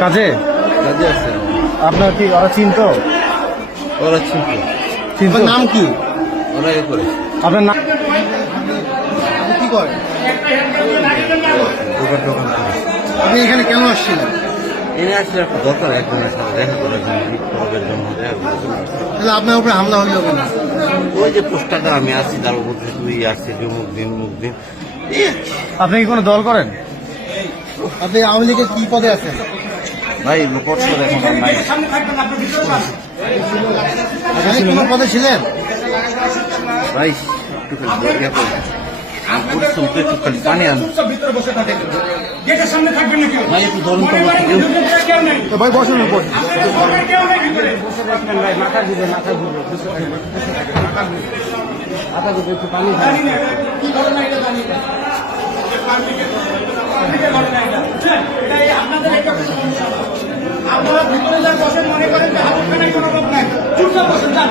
কাজে কাজে আছে। আপনার কি ওরা চিনত? ওরা চিনত। চিনত। নাম কি? ওরা এ করে। আপনার নাম কি করে? দোকান টোকান করে। আপনি এখানে কেন আসছিলেন? এনে আসলে একটা দরকার, একজনের সাথে দেখা করার জন্য, বিক্ষোভের জন্য দেখা করার জন্য। তাহলে আপনার উপরে হামলা হইল কেন? ওই যে পোস্টারটা আমি আসছি তার উপর থেকে তুই আসছি যে মুখ দিন। আপনি কি কোনো দল করেন? আপনি আওয়ামী লীগের কি পদে আছেন? ভাই পক্ষ এখন আর নাই। আপনি কোন পদে ছিলেন? ভাই একটু খালি ইয়ে করে। আমি পরিশ্রম করে একটু খালি পানি আন। ভাই একটু ধরুন তো আমার থেকে। তো ভাই বসুন উপর। একটু পানি আপনারা ভিতরে যা বসেন মনে করেন যে হাত উঠবে না, কোনো লোক নাই, চুপচাপ বসেন, যান।